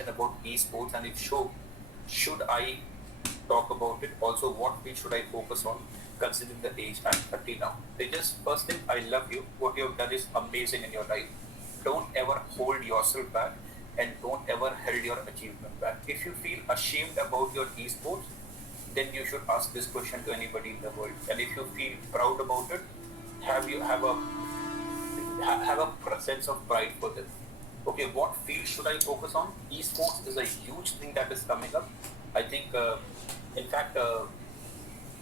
information about esports, and if so, should I talk about it? Also, what field should I focus on considering the age? I'm 30 now. They just, first thing, I love you. What you have done is amazing in your life. Don't ever hold yourself back, and don't ever hold your achievement back. If you feel ashamed about your esports, then you should ask this question to anybody in the world. And if you feel proud about it, have a sense of pride for them. Okay, what field should I focus on? Esports is a huge thing that is coming up. I think, in fact,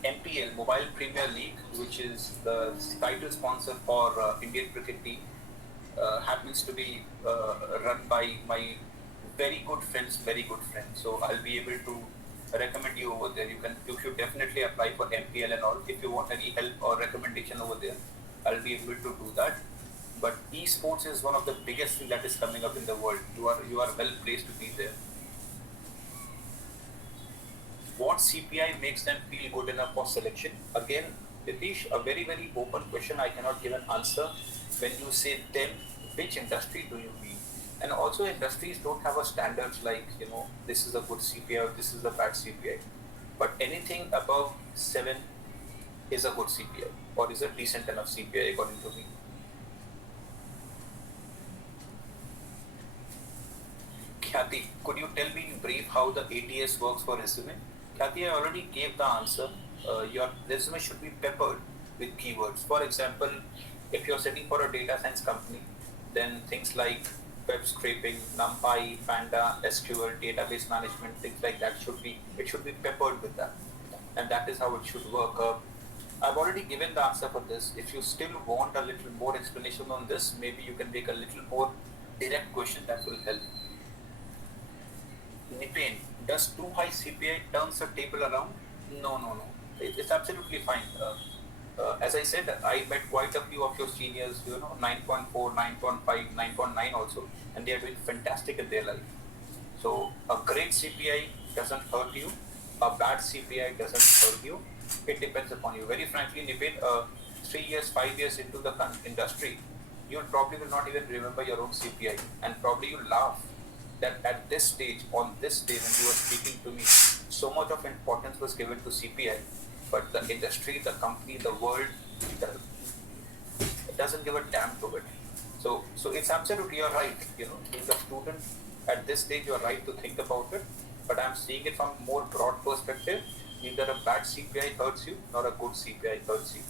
MPL, Mobile Premier League, which is the title sponsor for Indian cricket team, happens to be run by my very good friends, So I'll be able to recommend you over there. You should definitely apply for MPL and all. If you want any help or recommendation over there, I'll be able to do that. But esports is one of the biggest thing that is coming up in the world. You are well placed to be there. What CPI makes them feel good enough for selection? Again, Nitish, a very, very open question. I cannot give an answer. When you say them, which industry do you mean? And also, industries don't have a standards like, this is a good CPI or this is a bad CPI. But anything above 7 is a good CPI or is a decent enough CPI according to me. Khyati, could you tell me in brief how the ATS works for resume? Khyati, I already gave the answer. Your resume should be peppered with keywords. For example, if you're setting for a data science company, then things like web scraping, NumPy, Panda, SQL, database management, things like that should be peppered with that. And that is how it should work. I've already given the answer for this. If you still want a little more explanation on this, maybe you can make a little more direct question that will help. Nipen, does too high CPI turns the table around? No. It's absolutely fine. As I said, I met quite a few of your seniors, 9.4, 9.5, 9.9 also, and they are doing fantastic in their life. So a great CPI doesn't hurt you, a bad CPI doesn't hurt you. It depends upon you. Very frankly, Nipen, 3 years, 5 years into the industry, you probably will not even remember your own CPI, and probably you laugh that at this stage, on this day when you were speaking to me, so much of importance was given to CPI, but the industry, the company, the world doesn't give a damn to it. So it's absolutely, you're right. Being a student at this stage, you're right to think about it, but I'm seeing it from more broad perspective. Neither a bad CPI hurts you, nor a good CPI hurts you.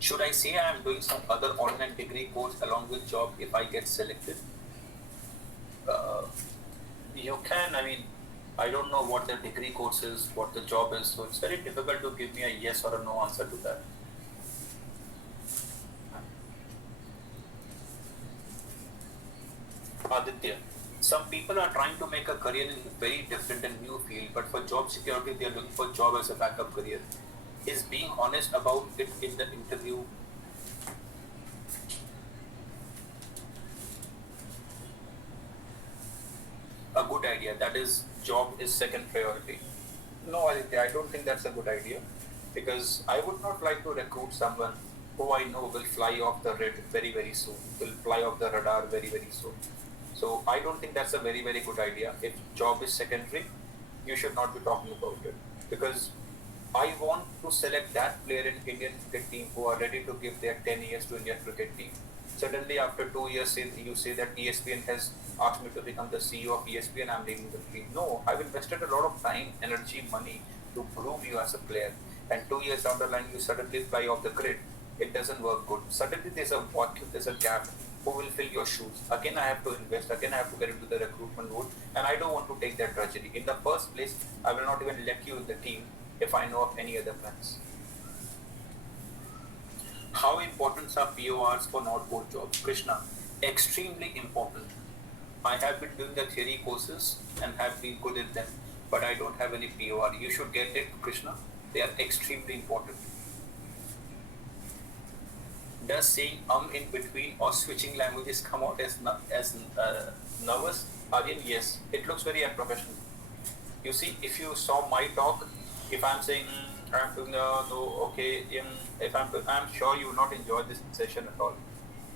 Should I say I am doing some other online degree course along with job if I get selected? You can. I don't know what the degree course is, what the job is, so it's very difficult to give me a yes or a no answer to that. Aditya, some people are trying to make a career in a very different and new field, but for job security, they are looking for job as a backup career. Is being honest about it in the interview a good idea? That is, job is second priority. No, Aditya, I don't think that's a good idea, because I would not like to recruit someone who I know will fly off the grid very, very soon, will fly off the radar very, very soon. So I don't think that's a very, very good idea. If job is secondary, you should not be talking about it, because I want to select that player in Indian cricket team who are ready to give their 10 years to Indian cricket team. Suddenly, after 2 years, you say that ESPN has asked me to become the CEO of ESPN, I'm leaving the team. No, I've invested a lot of time, energy, money to prove you as a player. And 2 years down the line, you suddenly fly off the grid. It doesn't work good. Suddenly, there's a vacuum, there's a gap. Who will fill your shoes? Again, I have to invest. Again, I have to get into the recruitment mode. And I don't want to take that tragedy. In the first place, I will not even let you in the team if I know of any other plans. How important are PORs for not board jobs? Krishna, extremely important. I have been doing the theory courses and have been good in them, but I don't have any POR. You should get it, Krishna. They are extremely important. Does saying in between or switching languages come out as nervous? Again, yes. It looks very unprofessional. You see, if you saw my talk, if I'm saying I'm doing no, okay, I'm sure you will not enjoy this session at all.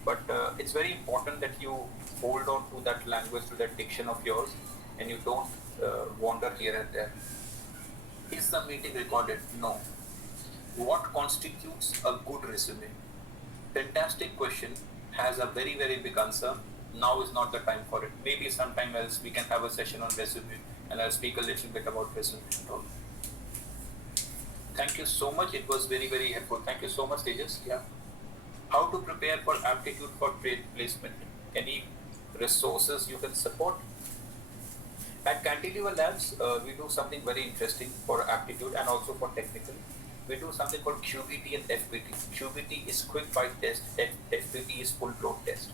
But it's very important that you hold on to that language, to that diction of yours, and you don't wander here and there. Is the meeting recorded? No. What constitutes a good resume? Fantastic question, has a very, very big answer. Now is not the time for it. Maybe sometime else we can have a session on resume and I'll speak a little bit about resume. Thank you so much. It was very, very helpful. Thank you so much, Tejas. Yeah. How to prepare for aptitude for trade placement? Any resources you can support? At Cantilever Labs, we do something very interesting for aptitude and also for technical. We do something called QBT and FBT. QBT is quick bite test, FBT is full blown test.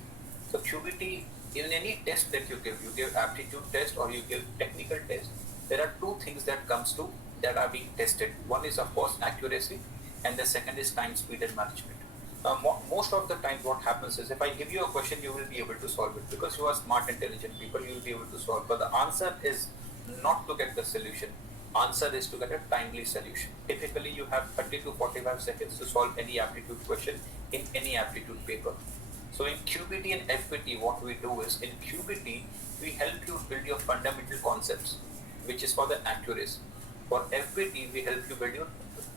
So QBT, in any test that you give aptitude test or you give technical test, there are two things that are being tested. One is of course accuracy, and the second is time, speed, and management. Most of the time what happens is if I give you a question, you will be able to solve it because you are smart, intelligent people, you will be able to solve. But the answer is not to get the solution. Answer is to get a timely solution. Typically, you have 30 to 45 seconds to solve any aptitude question in any aptitude paper. So in QBT and FBT, what we do is in QBT, we help you build your fundamental concepts, which is for the accuracy. For FBT, we help you build your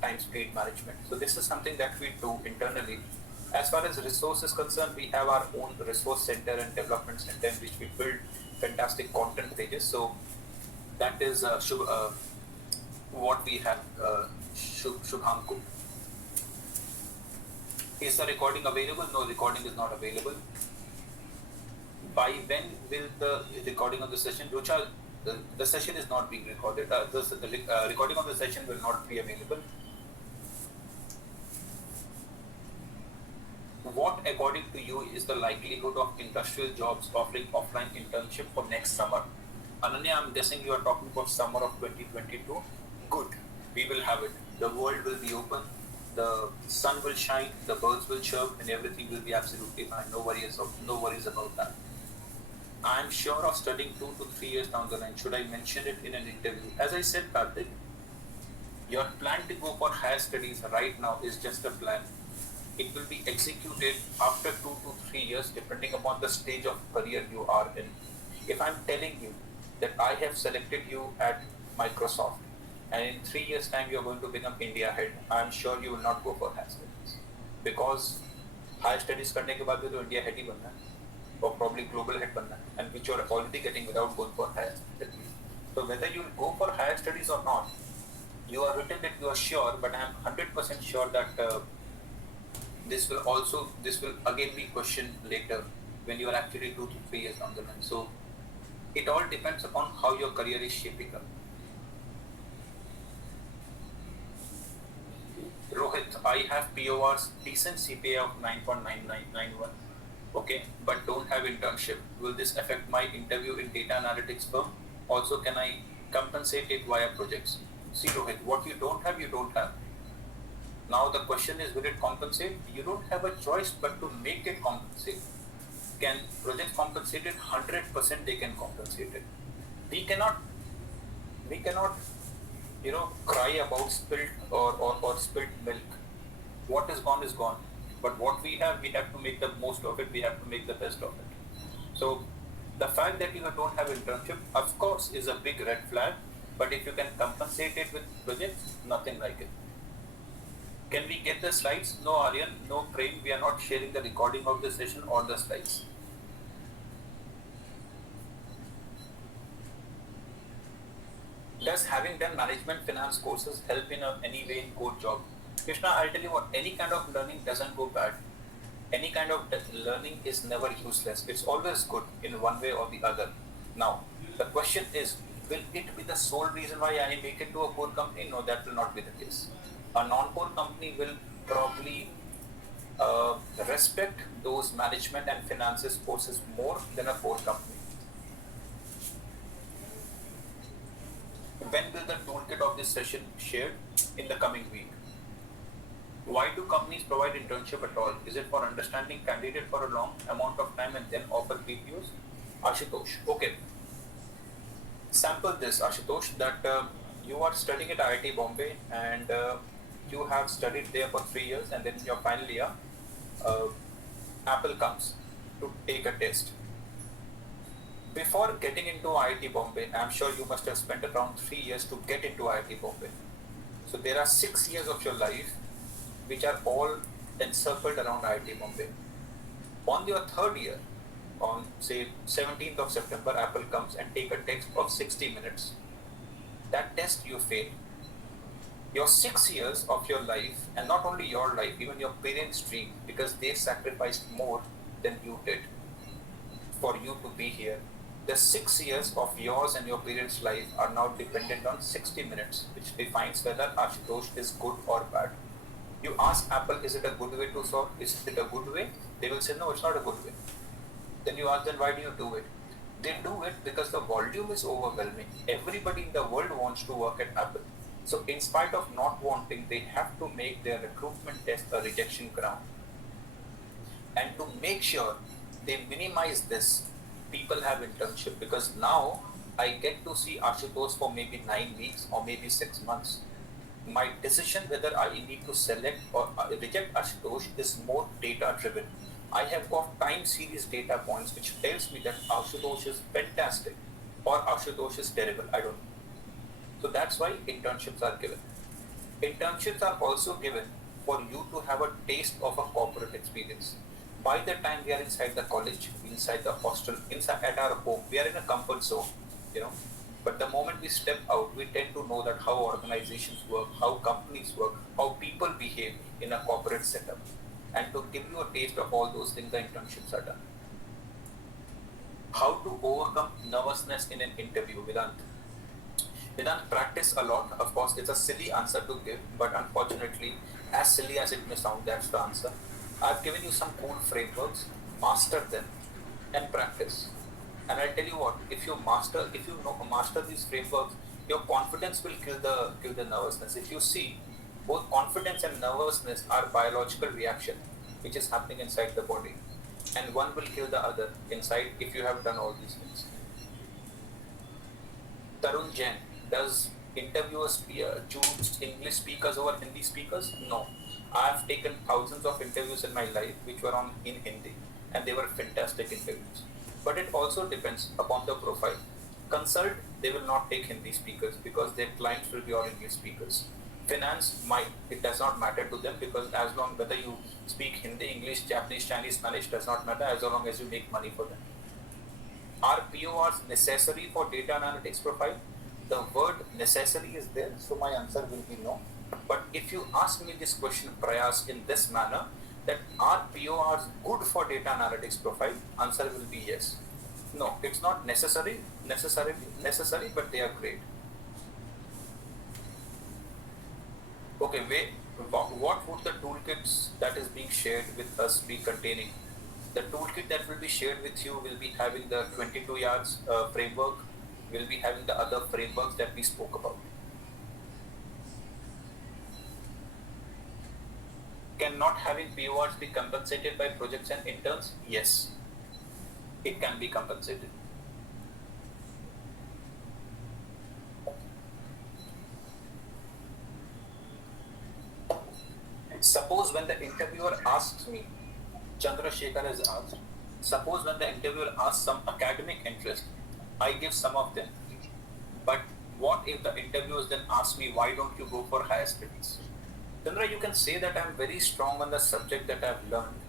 time speed management. So this is something that we do internally. As far as resource is concerned, we have our own resource center and development center in which we build fantastic content pages. So that is what we have, Shubhanku. Is the recording available? No, recording is not available. By when will the recording of the session, Rucha, the session is not being recorded. The recording of the session will not be available. What, according to you, is the likelihood of industrial jobs offering offline internship for next summer? Ananya, I'm guessing you are talking about summer of 2022. Good, we will have it. The world will be open, the sun will shine, the birds will chirp, and everything will be absolutely fine. No worries about that. I'm sure of studying 2 to 3 years down the line. Should I mention it in an interview? As I said, Karthik, your plan to go for higher studies right now is just a plan. It will be executed after 2 to 3 years, depending upon the stage of career you are in. If I'm telling you that I have selected you at Microsoft, and in 3 years' time you are going to become India head, I'm sure you will not go for higher studies, because higher studies करने के बाद भी तो India head ही बनना है, or probably global head बनना है, and which you are already getting without going for higher studies. So whether you will go for higher studies or not, you are written that you are sure, but I am 100% sure that this will again be questioned later when you are actually 2 to 3 years down the line. So it all depends upon how your career is shaping up. Rohit, I have PORs, decent CPA of 9.9991, okay, but don't have internship. Will this affect my interview in data analytics firm? Also, can I compensate it via projects? See, Rohit, what you don't have, you don't have. Now the question is, will it compensate? You don't have a choice but to make it compensate. Can projects compensate it? 100% they can compensate it. We cannot, cry about spilled or spilled milk. What is gone. But what we have to make the most of it. We have to make the best of it. So the fact that you don't have internship, of course, is a big red flag. But if you can compensate it with projects, nothing like it. Can we get the slides? No, Aryan, no Prem, we are not sharing the recording of the session or the slides. Does having done management finance courses help in any way in core job? Krishna, I'll tell you what, any kind of learning doesn't go bad. Any kind of learning is never useless. It's always good in one way or the other. Now, the question is, will it be the sole reason why I make it to a core company? No, that will not be the case. A non-core company will probably respect those management and finances courses more than a core company. When will the toolkit of this session shared? In the coming week. Why do companies provide internship at all? Is it for understanding candidate for a long amount of time and then offer PPOs? Ashutosh, okay. Sample this, Ashutosh, that you are studying at IIT Bombay and you have studied there for 3 years, and then in your final year, Apple comes to take a test. Before getting into IIT Bombay, I'm sure you must have spent around 3 years to get into IIT Bombay. So there are 6 years of your life which are all encircled around IIT Bombay. On your third year, on say 17th of September, Apple comes and take a test of 60 minutes. That test you fail. Your 6 years of your life, and not only your life, even your parents' dream, because they sacrificed more than you did for you to be here. The 6 years of yours and your parents' life are now dependent on 60 minutes, which defines whether Ashutosh is good or bad. You ask Apple, is it a good way to solve? Is it a good way? They will say, no, it's not a good way. Then you ask them, why do you do it? They do it because the volume is overwhelming. Everybody in the world wants to work at Apple. So in spite of not wanting, they have to make their recruitment test a rejection ground. And to make sure they minimize this, people have internship, because now I get to see Ashutosh for maybe 9 weeks or maybe 6 months. My decision whether I need to select or reject Ashutosh is more data driven. I have got time series data points which tells me that Ashutosh is fantastic or Ashutosh is terrible. I don't know. So that's why internships are given. Internships are also given for you to have a taste of a corporate experience. By the time we are inside the college, inside the hostel, inside at our home, we are in a comfort zone, you know. But the moment we step out, we tend to know that how organizations work, how companies work, how people behave in a corporate setup. And to give you a taste of all those things, the internships are done. How to overcome nervousness in an interview, Vedant? Vedant, practice a lot. Of course, it's a silly answer to give, but unfortunately, as silly as it may sound, that's the answer. I've given you some cool frameworks, master them and practice. And I'll tell you what, if you master these frameworks, your confidence will kill the nervousness. If you see, both confidence and nervousness are biological reaction which is happening inside the body. And one will kill the other inside if you have done all these things. Tarun Jain, does interviewers choose English speakers over Hindi speakers? No. I have taken thousands of interviews in my life which were in Hindi, and they were fantastic interviews. But it also depends upon the profile. Consult, they will not take Hindi speakers because their clients will be all English speakers. Finance might, it does not matter to them, because as long whether you speak Hindi, English, Japanese, Chinese, Spanish, does not matter as long as you make money for them. Are PORs necessary for data analytics profile? The word necessary is there, so my answer will be no. But if you ask me this question, Prayas, in this manner, that are PORs good for data analytics profile? Answer will be yes. No, it's not necessary, but they are great. Okay, wait, what would the toolkits that is being shared with us be containing? The toolkit that will be shared with you will be having the 22 yards framework, will be having the other frameworks that we spoke about. Can not having PORs be compensated by projects and interns? Yes, it can be compensated. Suppose when the interviewer asks me, Chandrasekhar has asked, suppose when the interviewer asks some academic interest, I give some of them. But what if the interviewers then ask me, why don't you go for higher studies? Chandra, you can say that I'm very strong on the subject that I've learned,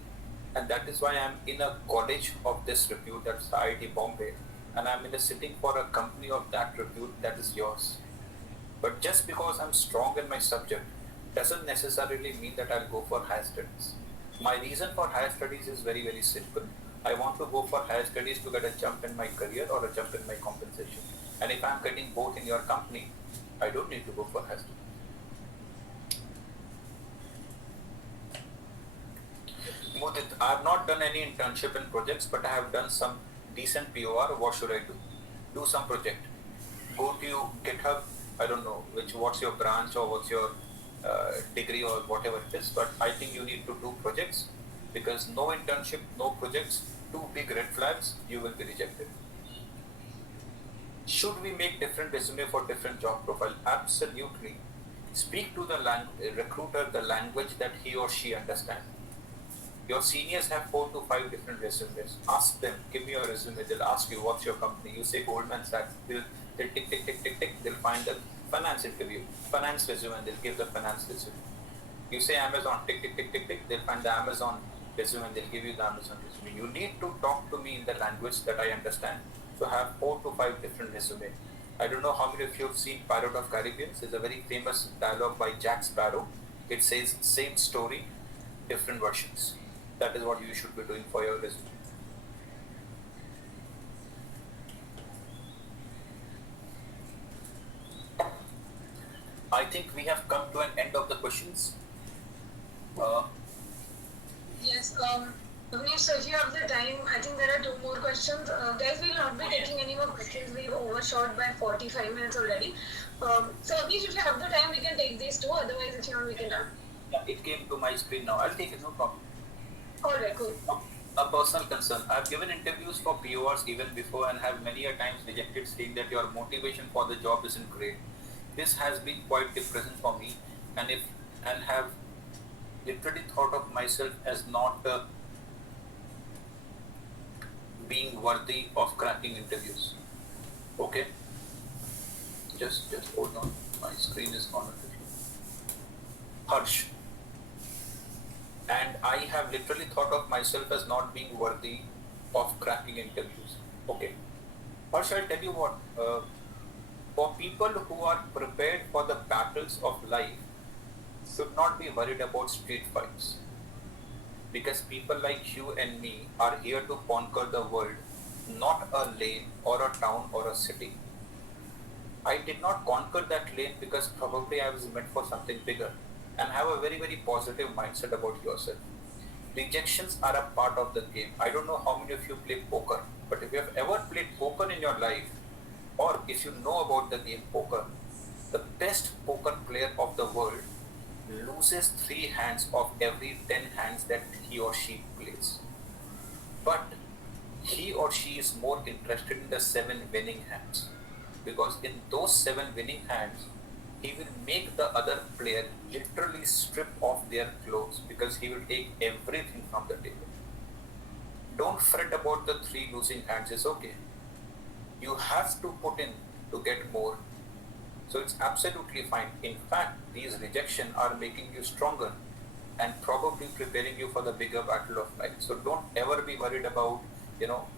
and that is why I'm in a college of this repute, that's IIT Bombay, and I'm in a sitting for a company of that repute, that is yours. But just because I'm strong in my subject doesn't necessarily mean that I'll go for higher studies. My reason for higher studies is very, very simple. I want to go for higher studies to get a jump in my career or a jump in my compensation. And if I'm getting both in your company, I don't need to go for higher studies. Mudit, I have not done any internship in projects, but I have done some decent POR. What should I do? Do some project. Go to your GitHub. I don't know what's your branch or what's your degree or whatever it is, but I think you need to do projects, because no internship, no projects, two big red flags, you will be rejected. Should we make different resume for different job profile? Absolutely. Speak to the recruiter the language that he or she understands. Your seniors have 4 to 5 different resumes. Ask them, give me your resume. They'll ask you, what's your company? You say Goldman Sachs. They'll tick, tick, tick, tick, tick. They'll find the finance interview, finance resume, and they'll give the finance resume. You say Amazon, tick, tick, tick, tick, tick. They'll find the Amazon resume and they'll give you the Amazon resume. You need to talk to me in the language that I understand. So have 4 to 5 different resume. I don't know how many of you have seen Pirate of Caribbean. It's a very famous dialogue by Jack Sparrow. It says, same story, different versions. That is what you should be doing for your resume. I think we have come to an end of the questions. Yes, Avnish, so if you have the time, I think there are 2 more questions. Guys, we will not be taking any more questions. We've overshot by 45 minutes already. So Avnish, if you have the time, we can take these 2. Otherwise, if you want, we can done. Yeah, it came to my screen now. I'll take it, no problem. Alright, cool. A personal concern. I've given interviews for PORs even before and have many a times rejected, saying that your motivation for the job isn't great. This has been quite depressing for me, and have literally thought of myself as not being worthy of cracking interviews. Okay, just hold on. My screen is on. Harsh. And I have literally thought of myself as not being worthy of cracking interviews. Okay. Harsh, I'll tell you what. For people who are prepared for the battles of life, should not be worried about street fights. Because people like you and me are here to conquer the world, not a lane or a town or a city. I did not conquer that lane because probably I was meant for something bigger. And have a very, very positive mindset about yourself. Rejections are a part of the game. I don't know how many of you play poker, but if you have ever played poker in your life, or if you know about the game poker, the best poker player of the world loses 3 hands of every 10 hands that he or she plays. But he or she is more interested in the 7 winning hands, because in those 7 winning hands, he will make the other player literally strip off their clothes, because he will take everything from the table. Don't fret about the 3 losing hands, it's okay. You have to put in to get more. So it's absolutely fine. In fact, these rejections are making you stronger and probably preparing you for the bigger battle of life. So don't ever be worried about,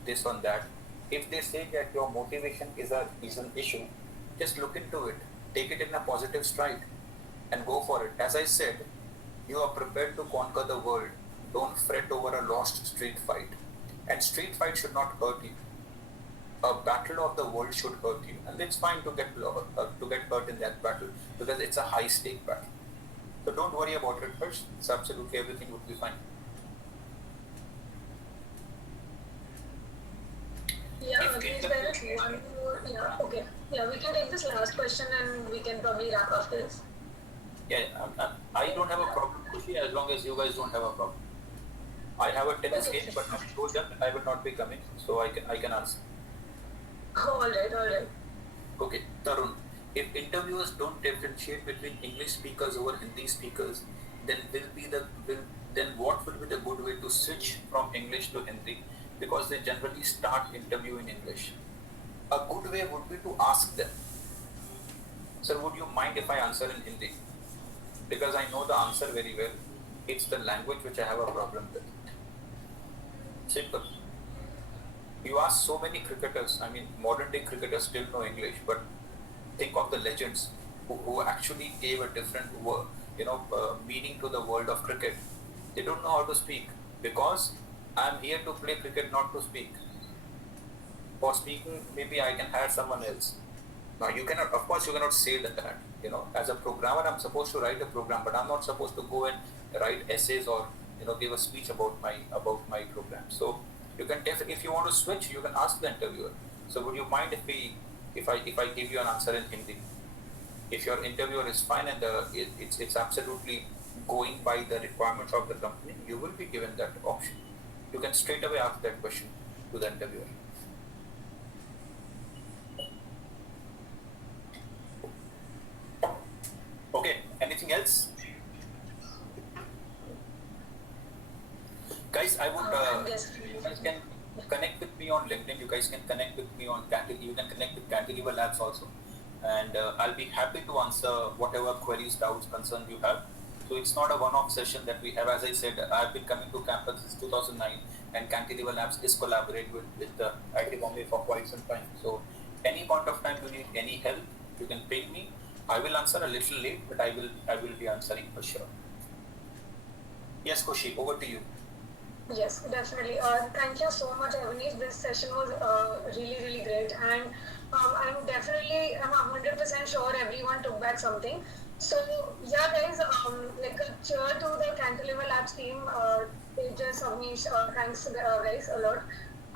this or that. If they say that your motivation is an issue, just look into it. Take it in a positive stride and go for it. As I said, you are prepared to conquer the world. Don't fret over a lost street fight. And street fight should not hurt you. A battle of the world should hurt you, and it's fine to get hurt in that battle, because it's a high stake battle. So don't worry about it first. It's absolutely, everything would be fine. Yeah, okay, there is one more. Yeah, okay. Yeah, we can take this last question and we can probably wrap after this. Yeah, I don't have a problem, Kushi, as long as you guys don't have a problem. I have a tennis game, but I'm so done, I will not be coming, so I can answer. Alright. Okay, Tarun, if interviewers don't differentiate between English speakers over Hindi speakers, then what will be the good way to switch from English to Hindi? Because they generally start interview in English. A good way would be to ask them, sir, would you mind if I answer in Hindi? Because I know the answer very well. It's the language which I have a problem with. Simple. You ask so many cricketers, modern day cricketers still know English, but think of the legends who actually gave a different meaning to the world of cricket. They don't know how to speak, because I'm here to play cricket, not to speak. For speaking, maybe I can hire someone else. Now you cannot say that. As a programmer, I'm supposed to write a program, but I'm not supposed to go and write essays or give a speech about my program. So you can if you want to switch, you can ask the interviewer. So would you mind if I give you an answer in Hindi? If your interviewer is fine and it's absolutely going by the requirements of the company, you will be given that option. You can straight away ask that question to the interviewer. Okay, anything else? me on LinkedIn. You guys can connect with me on Cantilever. You can connect with Cantilever Labs also, and I'll be happy to answer whatever queries, doubts, concerns you have. So it's not a one-off session that we have. As I said, I've been coming to campus since 2009, and Cantilever Labs is collaborate with the IIT Bombay for quite some time. So any point of time you need any help, you can ping me. I will answer a little late, but I will be answering for sure. Yes, Kushi, over to you. Yes, definitely. Thank you so much, Avanish. This session was really, really great, and I'm 100% sure everyone took back something. So yeah, guys, like a cheer to the Cantilever Labs team. Tejas, Avanish, thanks, guys, a lot.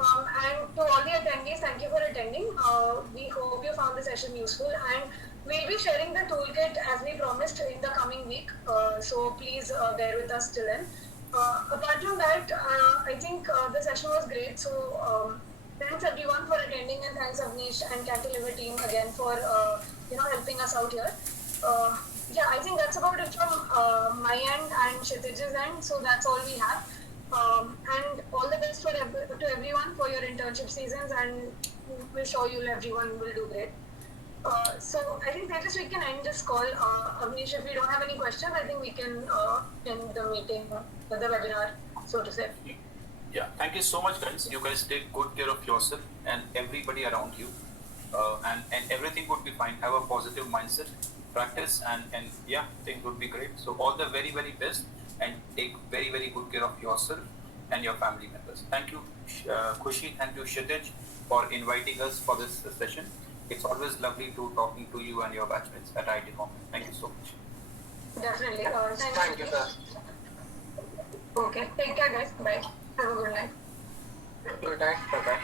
And to all the attendees, thank you for attending. We hope you found the session useful, and we'll be sharing the toolkit as we promised in the coming week. So please bear with us till then. Apart from that, I think the session was great. So thanks everyone for attending, and thanks Avnish and Cantilever team again for helping us out here. Yeah, I think that's about it from my end and Kshitij's end. So that's all we have. And all the best to everyone for your internship seasons, and we're sure everyone will do great. So I think we can end this call. Avnish, if we don't have any questions, I think we can end the meeting, the webinar, so to say. Yeah, thank you so much, guys. You guys take good care of yourself and everybody around you, and everything would be fine. Have a positive mindset, practice, and yeah, things would be great. So all the very, very best, and take very, very good care of yourself and your family members. Thank you, Khushi. Thank you, Kshitij, for inviting us for this session. It's always lovely to talking to you and your batchmates at IIT Bombay. Thank you so much. Definitely. Thank you, sir. Okay. Take care, guys. Bye. Have a good night. Good night. Bye-bye.